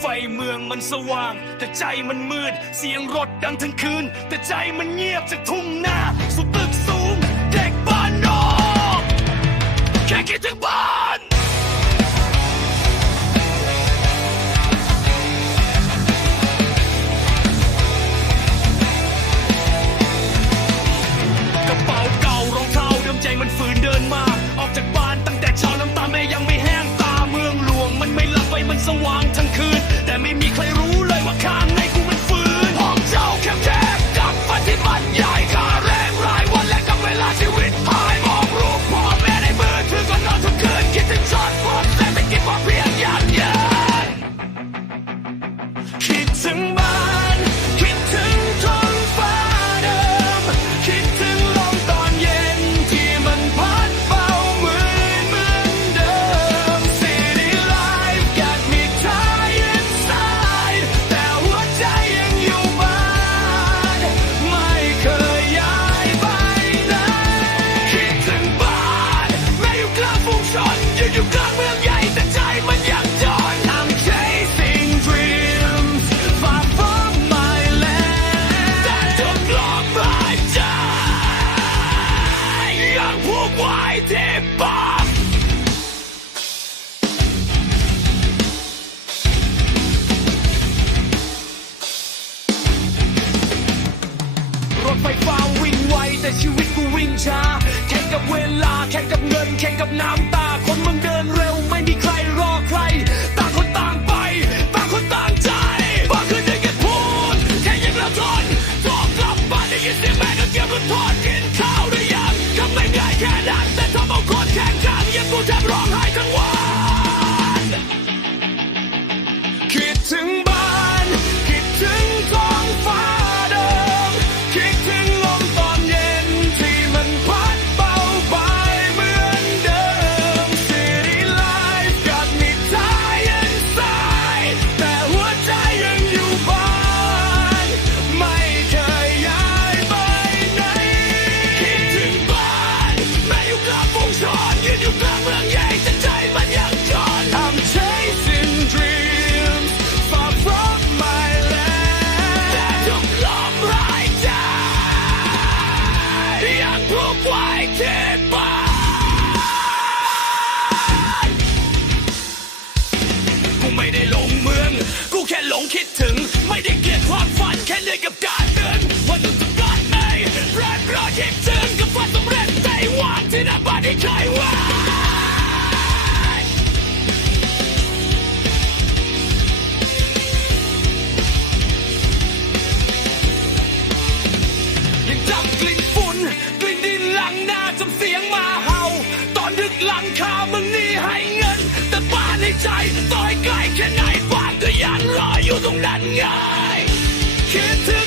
ไฟเมืองมันสว่าง แต่ใจมันมืด เสียงรถดังทั้งคืน แต่ใจมันเงียบจากทุ่งนาสู่ตึกสูง เด็กบ้านนอกแค่คิดถึงบ้าน อยู่กลองใหญ่แต่ยังจอน I'm chasing dreams าวิ่งไว้ที่บ้ วิ่งช้าแข่งกับเวลาแข่งกับเงินแข่งกับน้ำตาคนมึงเดินเร็ว กับการเดินวันหนึ่งจะกอดเอ้ยรอยรอยคิดถึงกับฝนสำเร็จในวันที่นับบันที่เคยไว้ยังจำกลิ่นฝุ่นกลิ่นดินหลังหน้าจำเสียงมาเห่า ตอนดึกหลังคามึงนี่ให้เงิน แต่ป่าในใจต่อยใกล้แค่ไหนปากก็ยังรออยู่ตรงนั้นไง can't